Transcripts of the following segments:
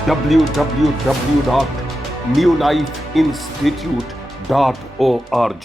www.newlifeinstitute.org।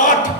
8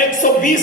120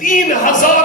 3000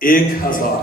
1000।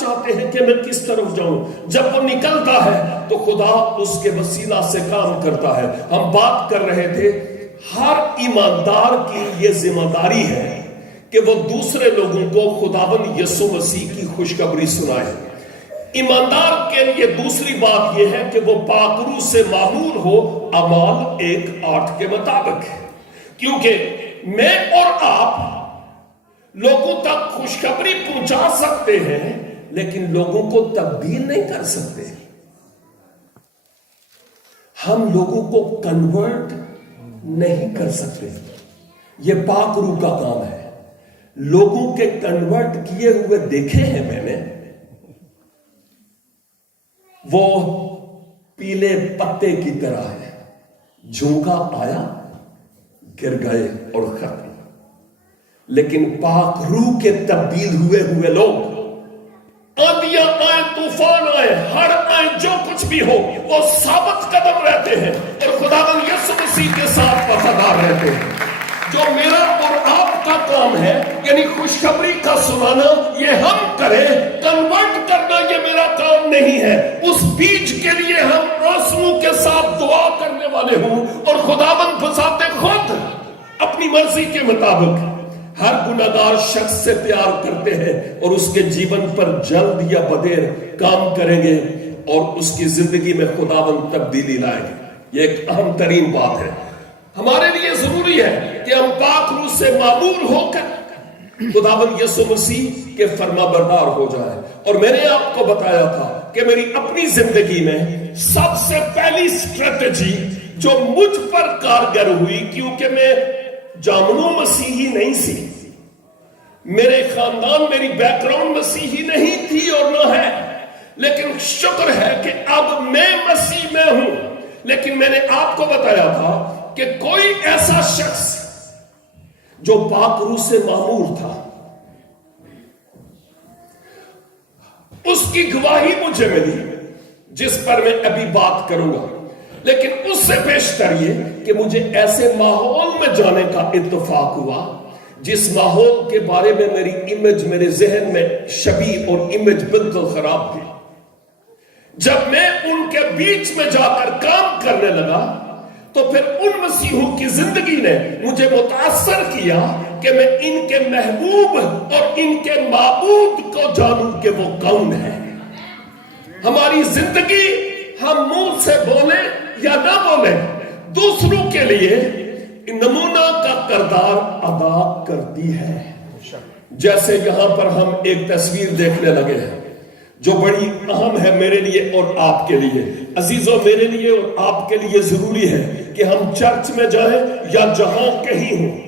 چاہتے ہیں کہ میں کس طرف جاؤں. جب وہ نکلتا ہے تو خدا اس کے وسیلہ سے کام کرتا ہے. ہم بات کر رہے تھے ہر ایماندار کی یہ ذمہ داری ہے کہ وہ دوسرے لوگوں کو خداوند یسوع مسیح کی خوشخبری سنائے. ایماندار کے لیے دوسری بات یہ ہے کہ وہ پاک روح سے معمور ہو اعمال 1:8 کے مطابق. کیونکہ میں اور آپ لوگوں تک خوشخبری پہنچا سکتے ہیں لیکن لوگوں کو تبدیل نہیں کر سکتے. ہم لوگوں کو کنورٹ نہیں کر سکتے. یہ پاک روح کا کام ہے. لوگوں کے کنورٹ کیے ہوئے دیکھے ہیں میں نے. وہ پیلے پتے کی طرح ہے. جھونکا آیا گر گئے اور ختم. لیکن پاک روح کے تبدیل ہوئے لوگ آندیاں آئے طوفان آئے ہڑ آئے جو کچھ بھی ہو وہ ثابت قدم رہتے ہیں اور خداوند یسوع مسیح کے ساتھ وفادار رہتے ہیں. جو میرا اور آپ کا کام ہے یعنی خوشخبری کا سنانا یہ ہم کریں. کنورٹ کرنا یہ میرا کام نہیں ہے. اس بیج کے لیے ہم آنسوؤں کے ساتھ دعا کرنے والے ہوں اور خداوند بذات خود اپنی مرضی کے مطابق ہر گناہگار شخص سے پیار کرتے ہیں اور اس کے جیون پر جلد یا بدیر کام کریں گے اور اس کی زندگی میں خداوند تبدیلی لائے گے. یہ ایک اہم ترین بات ہے. ہمارے لیے ضروری ہے کہ ہم پاک روح سے معمور ہو کر خداوند یسوع مسیح کے فرما بردار ہو جائیں. اور میں نے آپ کو بتایا تھا کہ میری اپنی زندگی میں سب سے پہلی اسٹریٹجی جو مجھ پر کارگر ہوئی کیونکہ میں جامنو مسیحی نہیں سی. میرے خاندان میری بیک گراؤنڈ مسیحی نہیں تھی اور نہ ہے. لیکن شکر ہے کہ اب میں مسیح میں ہوں. لیکن میں نے آپ کو بتایا تھا کہ کوئی ایسا شخص جو پاک روح سے معمور تھا اس کی گواہی مجھے ملی جس پر میں ابھی بات کروں گا. لیکن اس سے بیشتر یہ کہ مجھے ایسے ماحول میں جانے کا اتفاق ہوا جس ماحول کے بارے میں میری امیج میرے ذہن میں شبیہ اور امیج بالکل خراب تھی. جب میں ان کے بیچ میں جا کر کام کرنے لگا تو پھر ان مسیحوں کی زندگی نے مجھے متاثر کیا کہ میں ان کے محبوب اور ان کے معبود کو جانوں کہ وہ کون ہے. ہماری زندگی ہم منہ سے بولیں یا نہ بولیں دوسروں کے لیے نمونہ کا کردار ادا کرتی ہے. جیسے یہاں پر ہم ایک تصویر دیکھنے لگے ہیں جو بڑی اہم ہے میرے لیے اور آپ کے لیے. عزیزوں میرے لیے اور آپ کے لیے ضروری ہے کہ ہم چرچ میں جائیں یا جہاں کہیں ہوں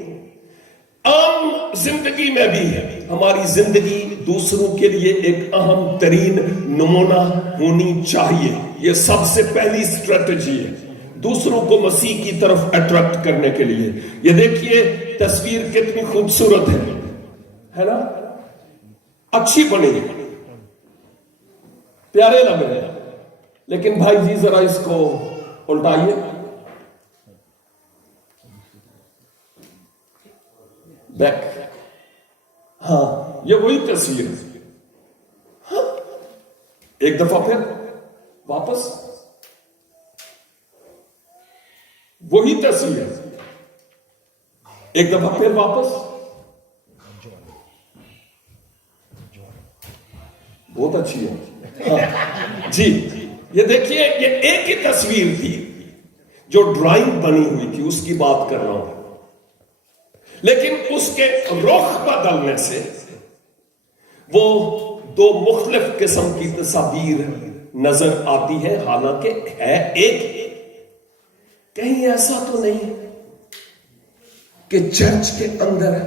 عام زندگی میں بھی ہماری زندگی دوسروں کے لیے ایک اہم ترین نمونہ ہونی چاہیے. یہ سب سے پہلی اسٹریٹجی ہے دوسروں کو مسیح کی طرف اٹریکٹ کرنے کے لیے. یہ دیکھیے تصویر کتنی خوبصورت ہے نا. اچھی بنی پیارے لگ رہے ہیں. لیکن بھائی جی ذرا اس کو الٹائیے. بیک. ہاں یہ وہی تصویر ہے. ہاں ایک دفعہ پھر واپس وہی تصویر ہے. ایک دفعہ پھر واپس. بہت اچھی ہے. ہاں جی یہ دیکھیے یہ ایک ہی تصویر تھی جو ڈرائنگ بنی ہوئی تھی اس کی بات کر رہا ہوں. لیکن اس کے رخ بدلنے سے وہ دو مختلف قسم کی تصاویر نظر آتی ہے. حالانکہ ہے ایک. کہیں ایسا تو نہیں کہ چرچ کے اندر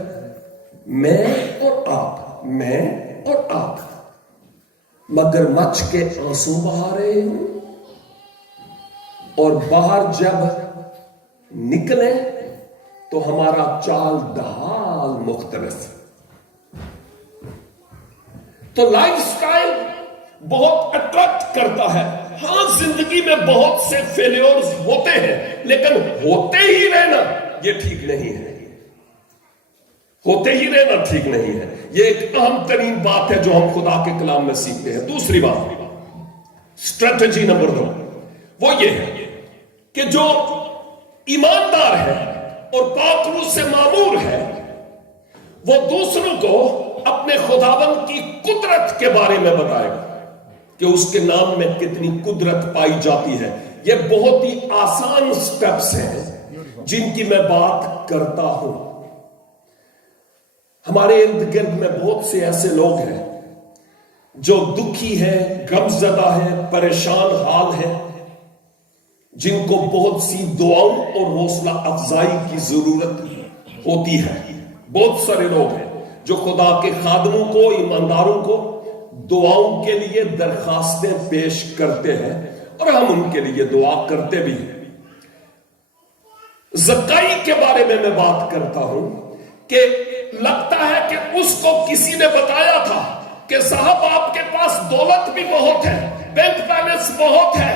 میں اور آپ مگرمچھ کے آنسو بہا رہے ہوں اور باہر جب نکلیں تو ہمارا چال ڈھال مختلف. تو لائف سٹائل بہت اٹریکٹ کرتا ہے. ہاں زندگی میں بہت سے فیلیورز ہوتے ہیں لیکن ہوتے ہی رہنا یہ ٹھیک نہیں ہے. ہوتے ہی رہنا ٹھیک نہیں ہے. یہ ایک اہم ترین بات ہے جو ہم خدا کے کلام میں سیکھتے ہیں. دوسری بات، اسٹریٹجی نمبر 2، وہ یہ ہے کہ جو ایماندار ہے اور پاک روح سے معمور ہے وہ دوسروں کو اپنے خداوند کی قدرت کے بارے میں بتائے گا کہ اس کے نام میں کتنی قدرت پائی جاتی ہے. یہ بہت ہی آسان سٹیپس ہیں جن کی میں بات کرتا ہوں. ہمارے ارد گرد میں بہت سے ایسے لوگ ہیں جو دکھی ہیں، غم زدہ ہیں، پریشان حال ہیں، جن کو بہت سی دعاؤں اور حوصلہ افزائی کی ضرورت ہوتی ہے. بہت سارے لوگ ہیں جو خدا کے خادموں کو، ایمانداروں کو دعاؤں کے لیے درخواستیں پیش کرتے ہیں اور ہم ان کے لیے دعا کرتے بھی ہیں. زکائی کے بارے میں بات کرتا ہوں کہ لگتا ہے کہ اس کو کسی نے بتایا تھا کہ صاحب آپ کے پاس دولت بھی بہت ہے، بینک بیلنس بہت ہے،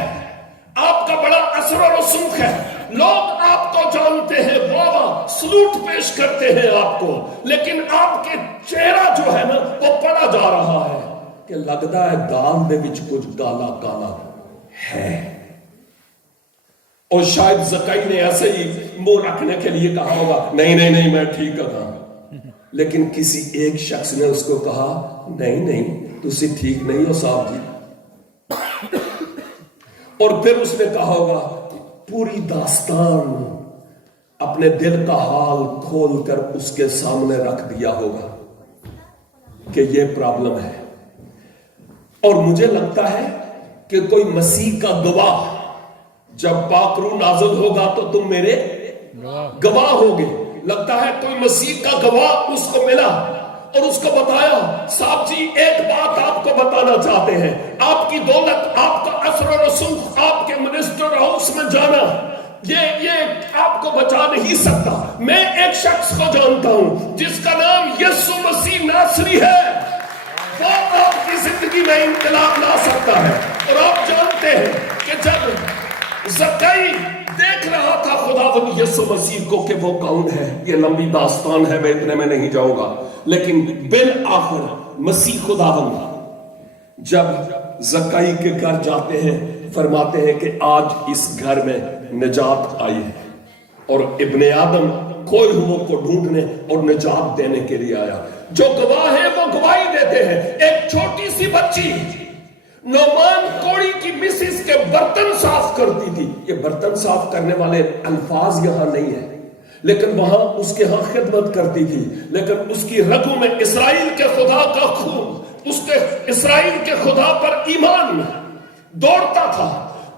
آپ کا بڑا اثر و رسوخ ہے، لوگ آپ کو جانتے ہیں، واہ سلوٹ پیش کرتے ہیں آپ کو، لیکن آپ کے چہرہ جو ہے نا وہ پڑا جا رہا ہے کہ لگتا ہے دال دے وچ کچھ کالا کالا ہے. اور شاید زکائی نے ایسے ہی منہ رکھنے کے لیے کہا ہوگا نہیں میں ٹھیک ہوں، لیکن کسی ایک شخص نے اس کو کہا نہیں تسی ٹھیک نہیں ہو صاحب جی. اور پھر اس نے کہا ہوگا پوری داستان اپنے دل کا حال کھول کر اس کے سامنے رکھ دیا ہوگا کہ یہ پرابلم ہے. اور مجھے لگتا ہے کہ کوئی مسیح کا گواہ جب پاک روح نازل ہوگا تو تم میرے گواہ ہوگے. لگتا ہے کوئی مسیح کا گواہ اس کو ملا اور اس کو بتایا صاحب جی ایک بات آپ کو بتانا چاہتے ہیں، آپ کی دولت، آپ کا اثر و رسوخ، آپ کے منسٹر ہاؤس میں جانا یہ آپ کو بچا نہیں سکتا. میں ایک شخص کو جانتا ہوں جس کا نام یسوع مسیح ناصری ہے، وہ آپ کی زندگی میں انقلاب لا سکتا ہے. اور آپ جانتے ہیں کہ جب زکائی دیکھ رہا تھا خداوند یسوع مسیح کو کہ وہ کون ہے، یہ لمبی داستان ہے، میں اتنے میں نہیں جاؤں گا، لیکن بالآخر مسیح خداوند جب زکائی کے گھر جاتے ہیں فرماتے ہیں کہ آج اس گھر میں نجات آئی ہے اور ابن آدم کھوئے ہوئے کو ڈھونڈنے اور نجات دینے کے لیے آیا. جو گواہ ہے وہ گواہی دیتے ہیں. ایک چھوٹی سی بچی نعمان کوڑی کی مسز کے برتن صاف کرتی تھی. یہ برتن صاف کرنے والے الفاظ یہاں نہیں ہیں، لیکن وہاں اس کے ہاں خدمت کرتی تھی، لیکن اس کی رگوں میں اسرائیل کے خدا کا خون، اس کے اسرائیل کے خدا پر ایمان دوڑتا تھا.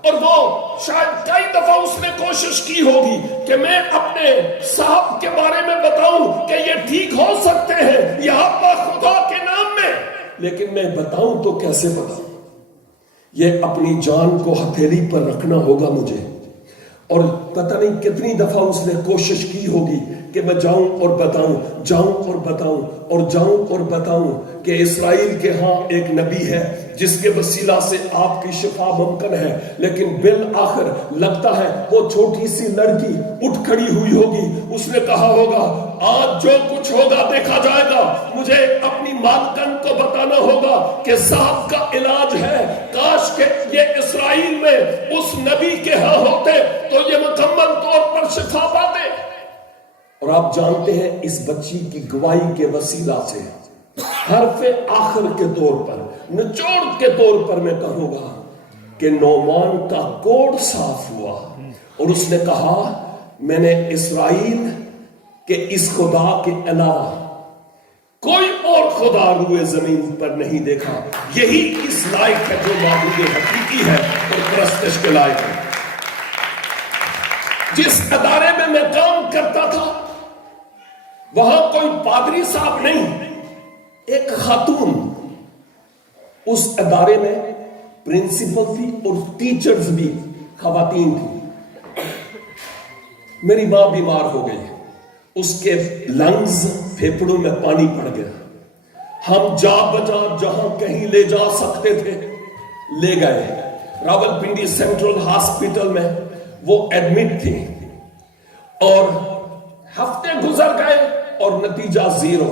اور وہ شاید کئی دفعہ اس نے کوشش کی ہوگی کہ میں اپنے صاحب کے بارے میں بتاؤں کہ یہ ٹھیک ہو سکتے ہیں یہاں پر خدا کے نام میں، لیکن میں بتاؤں تو کیسے بتاؤں؟ یہ اپنی جان کو ہتھیلی پر رکھنا ہوگا مجھے. اور پتہ نہیں کتنی دفعہ اس نے کوشش کی ہوگی کہ میں جاؤں اور بتاؤں، جاؤں اور بتاؤں اور جاؤں اور بتاؤں کہ اسرائیل کے ہاں ایک نبی ہے جس کے وسیلہ سے آپ کی شفا ممکن ہے. لیکن بالآخر لگتا ہے وہ چھوٹی سی لڑکی اٹھ کھڑی ہوئی ہوگی، اس نے کہا ہوگا آج جو کچھ ہوگا دیکھا جائے گا، مجھے اپنی مالکن کو بتانا ہوگا کہ صاحب کا علاج ہے. کاش کہ یہ اسرائیل میں اس نبی کے ہاں ہوتے تو یہ مکمل طور پر شفا پاتے. اور آپ جانتے ہیں اس بچی کی گواہی کے وسیلہ سے حرف آخر کے طور پر، نچوڑ کے طور پر میں کہوں گا کہ نعمان کا کوڑ صاف ہوا اور اس نے کہا میں نے اسرائیل کے اس خدا کے علاوہ کوئی اور خدا روئے زمین پر نہیں دیکھا. یہی اس لائق ہے جو معبود حقیقی ہے اور پرستش کے لائق ہے. جس ادارے میں میں کام کرتا تھا وہاں کوئی پادری صاحب نہیں، ایک خاتون اس ادارے میں پرنسپل تھی اور ٹیچرز بھی خواتین تھی. میری ماں بیمار ہو گئی، اس کے لنگز پھیپڑوں میں پانی پڑ گیا. ہم جا بجا جہاں کہیں لے جا سکتے تھے لے گئے. راولپنڈی سینٹرل ہاسپٹل میں وہ ایڈمٹ تھی اور ہفتے گزر گئے اور نتیجہ زیرو.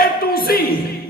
A to Z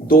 2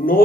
9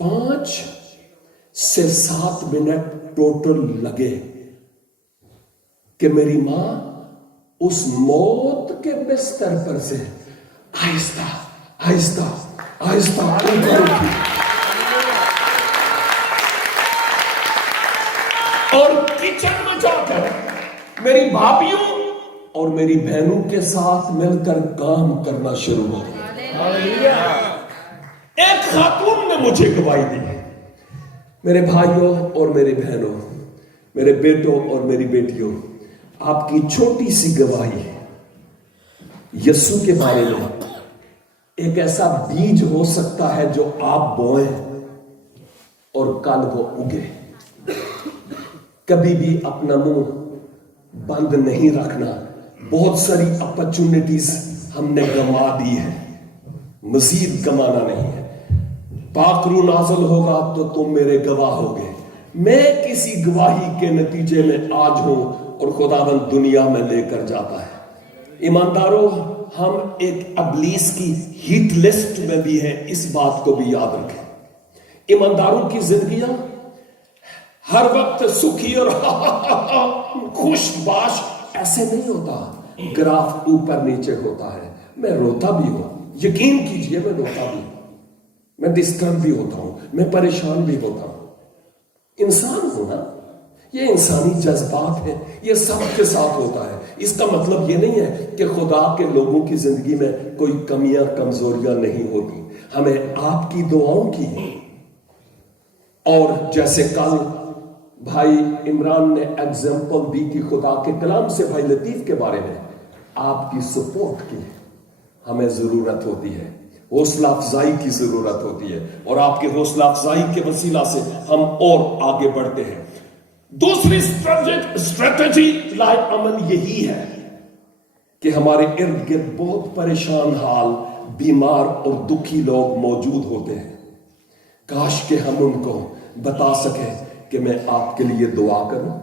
5 سے 7 منٹ ٹوٹل لگے کہ میری ماں اس موت کے بستر پر سے آہستہ آہستہ آہستہ اوپر اٹھی اور کچن میں جا کر میری بھابھیوں اور میری بہنوں کے ساتھ مل کر کام کرنا شروع ہو گیا. ایک خاتون نے مجھے گواہی دی. میرے بھائیوں اور میری بہنوں، میرے بیٹوں اور میری بیٹیوں، آپ کی چھوٹی سی گواہی یسوع کے بارے میں ایک ایسا بیج ہو سکتا ہے جو آپ بوئیں اور کل وہ اگے. کبھی بھی اپنا منہ بند نہیں رکھنا. بہت ساری اپرچونٹیز ہم نے گما دی ہے، مزید گمانا نہیں ہے. پاک روح نازل ہوگا تو تم میرے گواہ ہوگے. میں کسی گواہی کے نتیجے میں آج ہوں اور خداوند دنیا میں لے کر جاتا ہے. ایمانداروں، ہم ایک ابلیس کی ہٹ لسٹ میں بھی ہیں، اس بات کو بھی یاد رکھیں. ایمانداروں کی زندگیاں ہر وقت سکھی اور خوش باش ایسے نہیں ہوتا. گراف اوپر نیچے ہوتا ہے. میں روتا بھی ہوں، یقین کیجئے میں روتا بھی ہوں، میں ڈسٹرب بھی ہوتا ہوں، میں پریشان بھی ہوتا ہوں. انسان ہونا یہ انسانی جذبات ہیں، یہ سب کے ساتھ ہوتا ہے. اس کا مطلب یہ نہیں ہے کہ خدا کے لوگوں کی زندگی میں کوئی کمیاں کمزوریاں نہیں ہوتی. ہمیں آپ کی دعاؤں کی ہے. اور جیسے کل بھائی عمران نے ایگزامپل دی کہ خدا کے کلام سے بھائی لطیف کے بارے میں آپ کی سپورٹ کی ہمیں ضرورت ہوتی ہے. حوصلہ افزائی کی ضرورت ہوتی ہے اور آپ کے حوصلہ افزائی کے وسیلہ سے ہم اور آگے بڑھتے ہیں. دوسری اسٹریٹجی لائے عمل یہی ہے کہ ہمارے ارد گرد بہت پریشان حال، بیمار اور دکھی لوگ موجود ہوتے ہیں. کاش کہ ہم ان کو بتا سکیں کہ میں آپ کے لیے دعا کروں.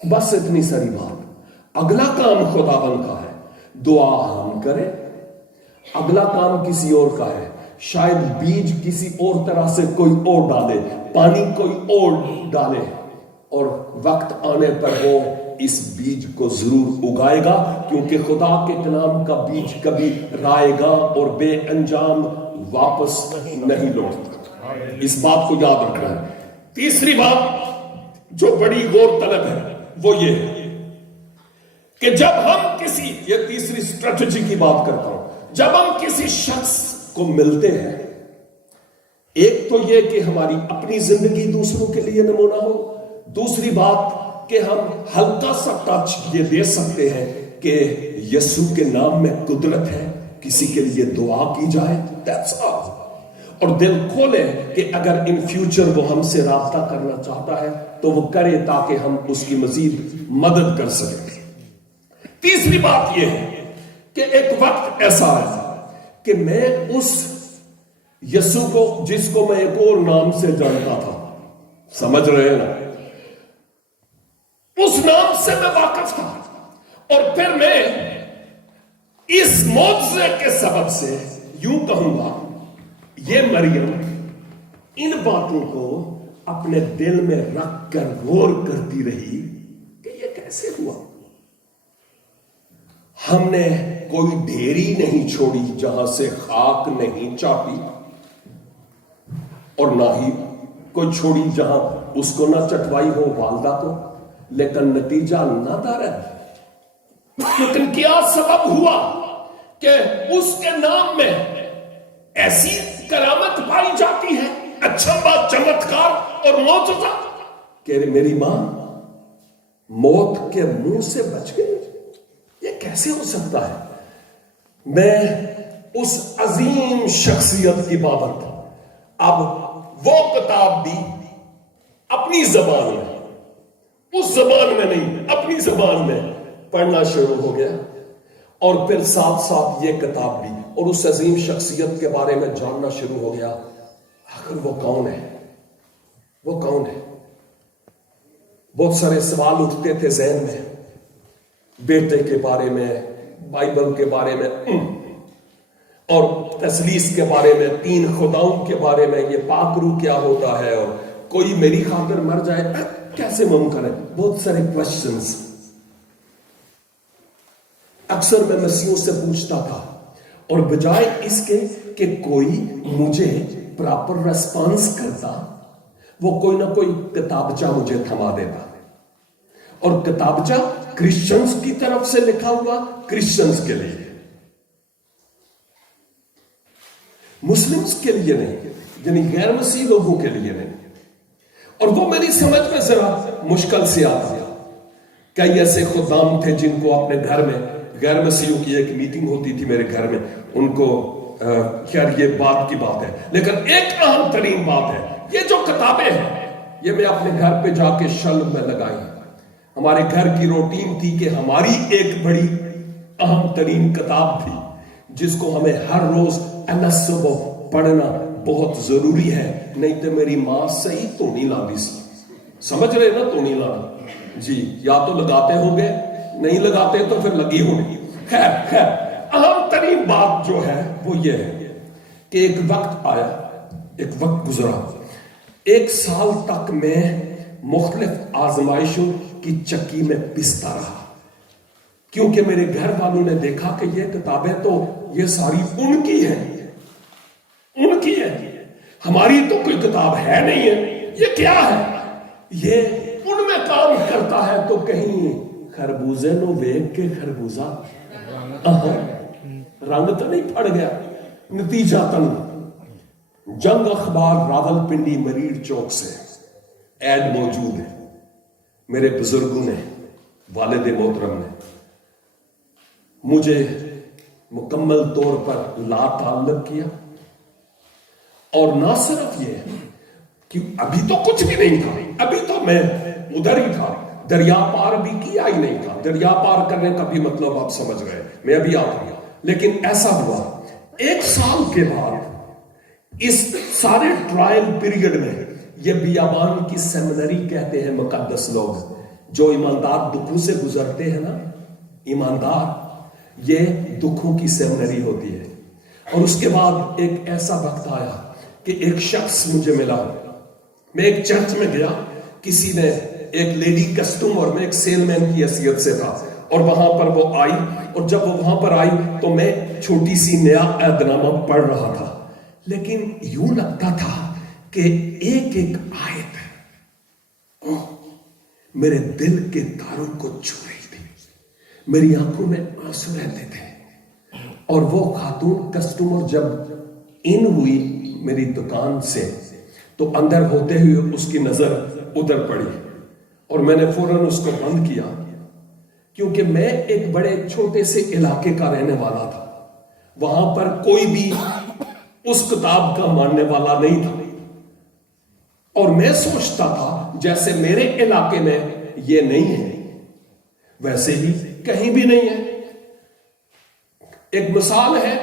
بس اتنی ساری بات. اگلا کام خداوند کا ہے، دعا ہم کریں. اگلا کام کسی اور کا ہے. شاید بیج کسی اور طرح سے کوئی اور ڈالے، پانی کوئی اور ڈالے، اور وقت آنے پر وہ اس بیج کو ضرور اگائے گا، کیونکہ خدا کے کلام کا بیج کبھی رائے گا اور بے انجام واپس نہیں لوٹتا. اس بات کو یاد رکھنا ہے. تیسری بات جو بڑی غور طلب ہے وہ یہ ہے کہ جب ہم کسی، یہ تیسری اسٹریٹجی کی بات کرتا ہوں، جب ہم کسی شخص کو ملتے ہیں، ایک تو یہ کہ ہماری اپنی زندگی دوسروں کے لیے نمونہ ہو. دوسری بات کہ ہم ہلکا سا ٹچ یہ دے سکتے ہیں کہ یسوع کے نام میں قدرت ہے، کسی کے لیے دعا کی جائے. That's all. اور دل کھولے کہ اگر ان فیوچر وہ ہم سے رابطہ کرنا چاہتا ہے تو وہ کرے تاکہ ہم اس کی مزید مدد کر سکیں. تیسری بات یہ ہے کہ ایک وقت ایسا ہے کہ میں اس یسوع کو، جس کو میں ایک اور نام سے جانتا تھا، سمجھ رہے ہیں نا، اس نام سے میں واقف تھا. اور پھر میں اس معجزے کے سبب سے یوں کہوں گا، یہ مریم ان باتوں کو اپنے دل میں رکھ کر غور کرتی رہی کہ یہ کیسے ہوا. ہم نے کوئی ڈھیری نہیں چھوڑی جہاں سے خاک نہیں چاٹی، اور نہ ہی کوئی چھوڑی جہاں اس کو نہ چٹوائی ہو والدہ کو، لیکن نتیجہ نہ دار ہے. لیکن کیا سبب ہوا کہ اس کے نام میں ایسی کرامت پائی جاتی ہے، اچھا بات، چمتکار اور معجزہ، کہ میری ماں موت کے منہ سے بچ گئی. یہ کیسے ہو سکتا ہے؟ میں اس عظیم شخصیت کی بابت اب وہ کتاب بھی اپنی زبان میں، اس زبان میں نہیں، اپنی زبان میں پڑھنا شروع ہو گیا. اور پھر ساتھ ساتھ یہ کتاب بھی اور اس عظیم شخصیت کے بارے میں جاننا شروع ہو گیا. آخر وہ کون ہے؟ وہ کون ہے؟ بہت سارے سوال اٹھتے تھے ذہن میں، بیٹے کے بارے میں، بائبل کے بارے میں، اور تثلیث کے بارے میں، 3 خداؤں کے بارے میں، یہ پاک روح کیا ہوتا ہے، اور کوئی میری خاطر مر جائے کیسے ممکن ہے؟ بہت سارے کوشچنز اکثر میں مسیحوں سے پوچھتا تھا، اور بجائے اس کے کہ کوئی مجھے پراپر ریسپانس کرتا، وہ کوئی نہ کوئی کتابچہ مجھے تھما دیتا، اور کتابچہ کرسچنز کی طرف سے لکھا ہوا، کرسچنز کے لیے، مسلمز کے لیے نہیں، یعنی غیر مسیح لوگوں کے لیے نہیں۔ اور وہ میری سمجھ میں ذرا مشکل سے آتا ہے۔ کئی ایسے خدام تھے جن کو اپنے گھر میں، غیر مسیحوں کی ایک میٹنگ ہوتی تھی میرے گھر میں، ان کو خیر یہ بات کی بات ہے، لیکن ایک اہم ترین بات ہے، یہ جو کتابیں ہیں یہ میں اپنے گھر پہ جا کے شلف میں لگائی۔ ہمارے گھر کی روٹین تھی کہ ہماری ایک بڑی اہم ترین کتاب تھی جس کو ہمیں ہر روز صبح پڑھنا بہت ضروری ہے، نہیں تو میری ماں صحیح تو نہیں لاندی سی، سمجھ رہے نا؟ تو نہیں لانا جی، یا تو لگاتے ہوں گے، نہیں لگاتے تو پھر لگی ہونی۔ خیر اہم ترین بات جو ہے وہ یہ ہے کہ ایک وقت آیا، ایک وقت گزرا، 1 سال تک میں مختلف آزمائشوں کی چکی میں پستا رہا، کیونکہ میرے گھر والوں نے دیکھا کہ یہ کتابیں تو یہ ساری ان کی ہیں، ان کی ہے، ہماری تو کوئی کتاب ہے نہیں ہے، یہ کیا ہے؟ یہ ان میں کام کرتا ہے تو کہیں خربوزے نو ویگ کے خربوزہ رنگ تو نہیں پڑ گیا۔ نتیجہ تن جنگ اخبار راول پنڈی مریر چوک سے ایڈ موجود ہے، میرے بزرگوں نے، والد محترم نے مجھے مکمل طور پر لا تعلق کیا، اور نہ صرف یہ کہ ابھی تو کچھ بھی نہیں تھا، ابھی تو میں ادھر ہی تھا، دریا پار بھی کیا ہی نہیں تھا، دریا پار کرنے کا بھی مطلب آپ سمجھ گئے، میں ابھی آ گیا۔ لیکن ایسا ہوا 1 سال کے بعد اس سارے ٹرائل پیریڈ میں، یہ بیابان کی سیمنری کہتے ہیں مقدس لوگ، جو ایماندار دکھوں سے گزرتے ہیں نا، ایماندار، یہ دکھوں کی سیمنری ہوتی ہے۔ اور اس کے بعد ایک ایسا وقت آیا کہ ایک شخص مجھے ملا، میں ایک چرچ میں گیا، کسی نے ایک لیڈی کسٹم، اور میں ایک سیل مین کی حیثیت سے تھا، اور وہاں پر وہ آئی، اور جب وہ وہاں پر آئی تو میں چھوٹی سی نیا عہد نامہ پڑھ رہا تھا، لیکن یوں لگتا تھا کہ ایک ایک آیت میرے دل کے تاروں کو چھو رہی تھی، میری آنکھوں میں آنسو رہتے تھے۔ اور وہ خاتون کسٹمر جب ان ہوئی میری دکان سے تو اندر ہوتے ہوئے اس کی نظر ادھر پڑی، اور میں نے فوراً اس کو بند کیا، کیونکہ میں ایک بڑے چھوٹے سے علاقے کا رہنے والا تھا، وہاں پر کوئی بھی اس کتاب کا ماننے والا نہیں تھا، اور میں سوچتا تھا جیسے میرے علاقے میں یہ نہیں ہے ویسے ہی کہیں بھی نہیں ہے۔ ایک مثال ہے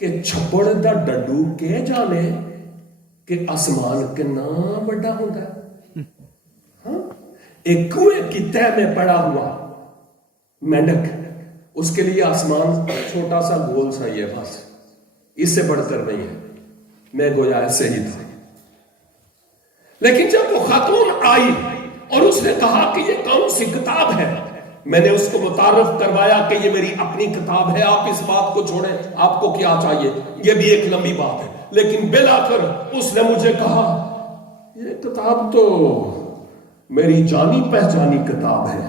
کہ چھپڑ دا ڈڈو کے جانے کہ آسمان کنا بڑا ہوتا ہے، ایک کنویں کی تہ میں پڑا ہوا مینڈک، اس کے لیے آسمان چھوٹا سا گول سا یہ، بس اس سے بڑھ کر نہیں ہے۔ میں گویا ایسے ہی تھا، لیکن جب وہ خاتون آئی اور اس نے کہا کہ یہ کون سی کتاب ہے، میں نے اس کو متعارف کروایا کہ یہ میری اپنی کتاب ہے، آپ اس بات کو چھوڑیں، آپ کو کیا چاہیے، یہ بھی ایک لمبی بات ہے۔ لیکن بالآخر اس نے مجھے کہا یہ کتاب تو میری جانی پہچانی کتاب ہے،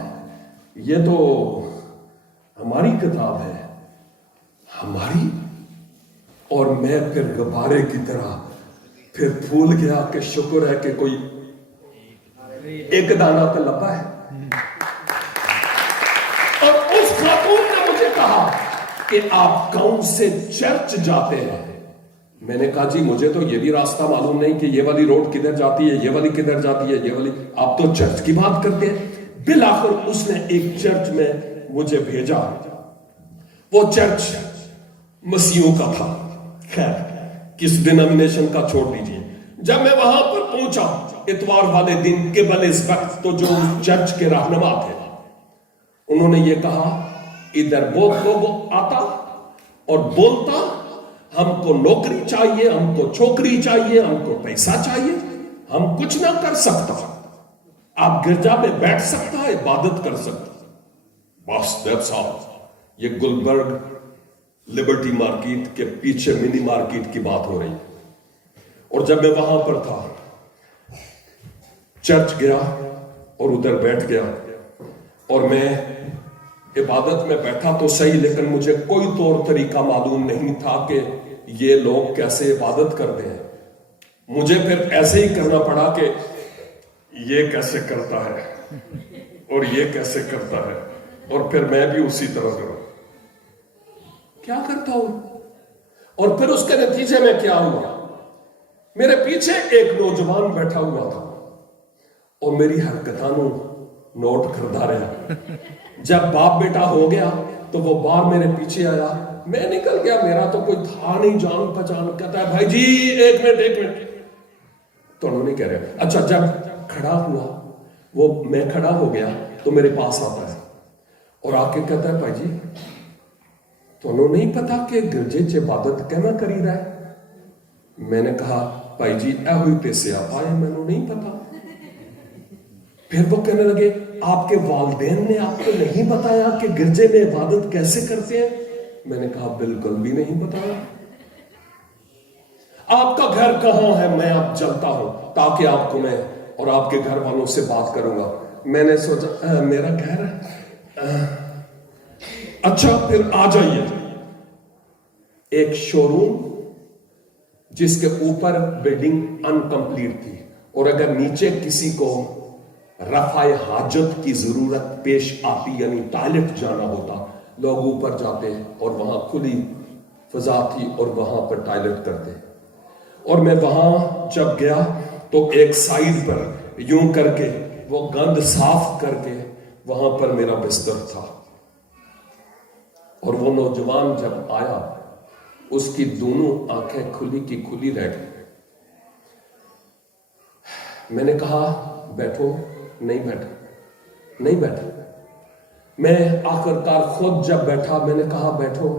یہ تو ہماری کتاب ہے، ہماری۔ اور میں پھر غبارے کی طرح پھر بھول گیا کہ شکر ہے کہ کوئی ایک دانہ تو لبا ہے۔ اور اس خاتون نے مجھے کہا کہ آپ کون سے چرچ جاتے ہیں؟ میں نے کہا جی مجھے تو یہ بھی راستہ معلوم نہیں کہ یہ والی روڈ کدھر جاتی ہے، یہ والی کدھر جاتی ہے، یہ والی، آپ تو چرچ کی بات کرتے ہیں۔ بالآخر اس نے ایک چرچ میں مجھے بھیجا، وہ چرچ مسیحوں کا تھا، خیر کس ڈینامینیشن کا چھوڑ دیجئے۔ جب میں وہاں پر پہنچا اتوار والے دن قبل اس وقت، تو جو چرچ کے رہنما تھے انہوں نے یہ کہا ادھر بہت لوگ آتا اور بولتا ہم کو نوکری چاہیے، ہم کو چھوکری چاہیے، ہم کو پیسہ چاہیے، ہم کچھ نہ کر سکتا, آپ گرجا میں بیٹھ سکتا ہے, عبادت کر سکتا, بس دیٹس آل. یہ گلبرگ لبرٹی مارکیٹ کے پیچھے منی مارکیٹ کی بات ہو رہی. اور جب میں وہاں پر تھا, چرچ گیا اور ادھر بیٹھ گیا, اور میں عبادت میں بیٹھا تو صحیح, لیکن مجھے کوئی طور طریقہ معلوم نہیں تھا کہ یہ لوگ کیسے عبادت کرتے ہیں. مجھے پھر ایسے ہی کرنا پڑا کہ یہ کیسے کرتا ہے اور یہ کیسے کرتا ہے, اور پھر میں بھی اسی طرح کروں. کیا کرتا ہوں؟ اور پھر اس کے نتیجے میں کیا ہوا, میرے پیچھے ایک نوجوان بیٹھا ہوا تھا اور میری حرکتانوں نوٹ کرتا رہا. جب باپ بیٹا ہو گیا تو وہ باہر میرے پیچھے آیا, میں نکل گیا, میرا تو کوئی تھا نہیں جان پہچان. کہتا ہے بھائی جی ایک منٹ. تو انہوں نے کہہ رہے اچھا. جب کھڑا ہوا, وہ میں کھڑا ہو گیا تو میرے پاس آتا ہے اور آ کے کہتا ہے بھائی جی تو انہوں نہیں پتا کہ گرجے چ عبادت کیوں کری رہا ہے. میں نے کہا بھائی جی اے ہوئی پیسے آپ آئے, میں نے نہیں پتا. پھر وہ کہنے لگے آپ کے والدین نے آپ کو نہیں بتایا کہ گرجے میں عبادت کیسے کرتے ہیں؟ میں نے کہا بالکل بھی نہیں بتایا. آپ کا گھر کہاں ہے؟ میں اب چلتا ہوں تاکہ آپ کو میں اور آپ کے گھر والوں سے بات کروں گا. میں نے سوچا میرا گھر, اچھا پھر آ جائیے. ایک شو روم جس کے اوپر بلڈنگ انکمپلیٹ تھی, اور اگر نیچے کسی کو رفع حاجت کی ضرورت پیش آتی, یعنی ٹوائلٹ جانا ہوتا, لوگ اوپر جاتے اور وہاں کھلی فضا تھی اور وہاں پر ٹوائلٹ کرتے. اور میں وہاں جب گیا تو ایک سائیڈ پر یوں کر کے وہ گند صاف کر کے وہاں پر میرا بستر تھا. اور وہ نوجوان جب آیا, اس کی دونوں آنکھیں کھلی کی کھلی رہ گئی. میں نے کہا بیٹھو. نہیں بیٹھا. میں آخرکار خود جب بیٹھا, میں نے کہا بیٹھو.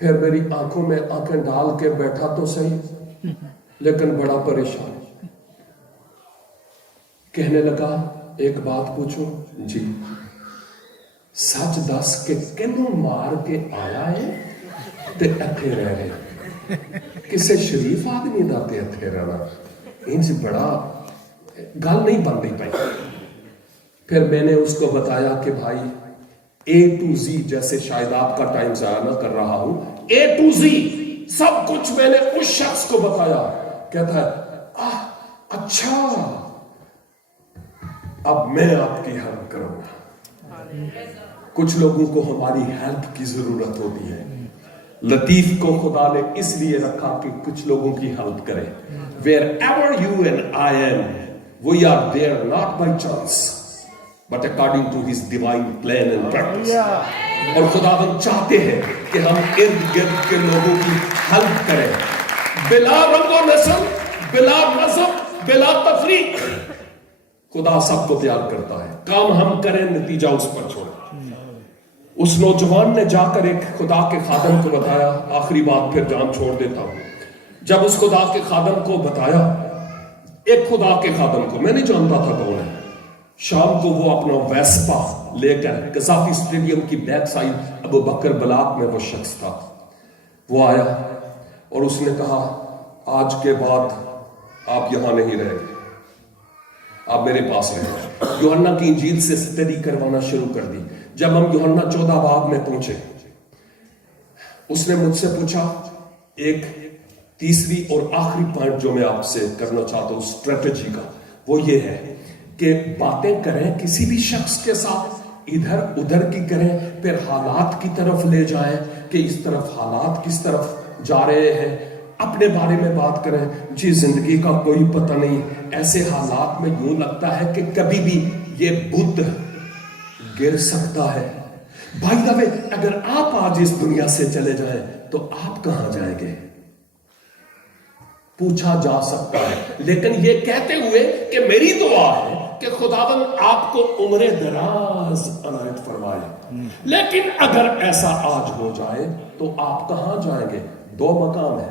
پھر میری آنکھوں میں آنکھیں ڈال کے بیٹھا تو صحیح, لیکن بڑا پریشان. کہنے لگا ایک بات پوچھو. جی. سچ دس کہ کنوں مار کے آیا ہے تے اتھے رہ رہے؟ کسے شریف آدمی دا تے اتھے رہنا انج بڑا گل نہیں بن رہی پائی. پھر میں نے اس کو بتایا کہ بھائی A to Z, جیسے شاید آپ کا ٹائم ضائع نہ کر رہا ہوں, A to Z سب کچھ میں نے اس شخص کو بتایا. کہتا ہے اچھا اب میں آپ کی ہیلپ کروں گا. کچھ لوگوں کو ہماری ہیلپ کی ضرورت ہوتی ہے. لطیف کو خدا نے اس لیے رکھا کہ کچھ لوگوں کی ہیلپ کرے. Wherever you and I am, we are there not by chance, but according to his divine plan and purpose. اور خداوند چاہتے ہیں کہ ہم ارد گرد کے لوگوں کی ہیلپ کریں, بلا رنگ و نسل, بلا مذہب, بلا تفریق. خدا سب کو پیار کرتا ہے. کام ہم کریں, نتیجہ اس پر چھوڑیں. اس نوجوان نے جا کر ایک خدا کے خادم کو بتایا. آخری بات پھر جان چھوڑ دیتا ہوں. جب اس خدا کے خادم کو بتایا, ایک خدا کے خادم کو, میں نہیں جانتا تھا کون ہے, شام کو وہ اپنا ویسپا لے کر قذافی اسٹیڈیم کی بیک سائڈ ابو بکر بلاک میں وہ شخص تھا, وہ آیا اور اس نے کہا آج کے بعد آپ یہاں نہیں رہیں گے, آپ میرے پاس رہیں. یوحنا کی انجیل سے اسٹڈی کروانا شروع کر دی. جب ہم یوحنا 14 باب میں پہنچے, اس نے مجھ سے پوچھا ایک تیسری اور آخری پوائنٹ جو میں آپ سے کرنا چاہتا ہوں اسٹریٹجی کا, وہ یہ ہے کہ باتیں کریں کسی بھی شخص کے ساتھ, ادھر ادھر کی کریں, پھر حالات کی طرف لے جائیں کہ اس طرف حالات کس طرف جا رہے ہیں. اپنے بارے میں بات کریں. جی زندگی کا کوئی پتہ نہیں, ایسے حالات میں یوں لگتا ہے کہ کبھی بھی یہ بت گر سکتا ہے. بھائی دا وے, اگر آپ آج اس دنیا سے چلے جائیں تو آپ کہاں جائیں گے؟ پوچھا جا سکتا ہے. لیکن یہ کہتے ہوئے کہ میری دعا ہے کہ خداوند آپ کو عمر دراز عنایت فرمائے, لیکن اگر ایسا آج ہو جائے تو آپ کہاں جائیں گے؟ 2 مقام ہے.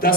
10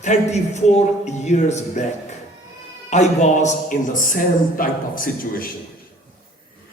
34 years back I was in the same type of situation।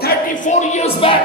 34 years back।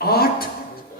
8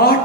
8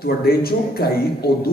ਤੁਹਾਡੇ ਚੋਂ ਕਈ ਉਦੋਂ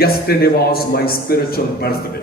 Yesterday was my spiritual birthday।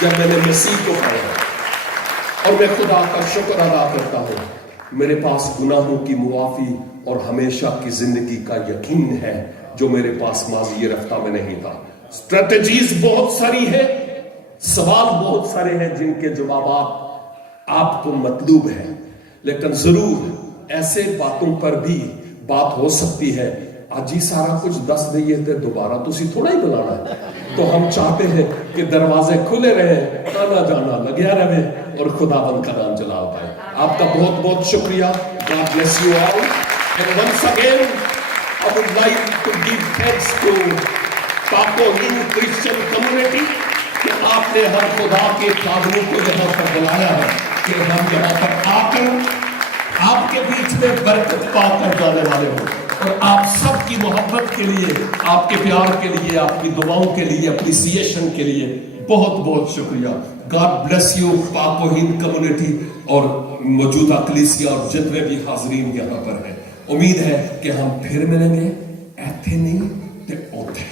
جب میں نے مسیح کو پایا اور میں خدا کا شکر ادا کرتا ہوں، میرے پاس گناہوں کی معافی اور ہمیشہ کی زندگی کا یقین ہے جو میرے پاس ماضی رفتہ میں نہیں تھا۔ اسٹریٹجیز بہت ساری ہیں، سوال بہت سارے ہیں جن کے جوابات آپ کو مطلوب ہیں، لیکن ضرور ایسے باتوں پر بھی بات ہو سکتی ہے۔ آج ہی سارا کچھ دس دئیے تھے، دوبارہ تو اسی تھوڑا ہی بلانا ہے۔ تو ہم چاہتے ہیں کہ دروازے کھلے رہیں، آنا جانا لگیا رہے اور خداوند کا نام چلا پائے۔ آپ کا بہت بہت شکریہ۔ God bless you all. And once again, I would like to give thanks to Paco Hind Christian Community کہ آپ نے ہر خدا کے خادموں کو یہاں پر بلایا ہے کہ ہم یہاں پر آ کر آپ کے بیچ میں برکت پا کر جانے والے ہوں، اور آپ سب کی محبت کے لیے، آپ کے پیار کے لیے، آپ کی دعاؤں کے لیے، اپریسیشن کے لیے بہت بہت شکریہ۔ God bless you پاکو ہند کمیونٹی اور موجودہ کلیسیا اور جتنے بھی حاضرین یہاں پر ہیں۔ امید ہے کہ ہم پھر ملیں گے، ایتھے نہیں تے اوتھے۔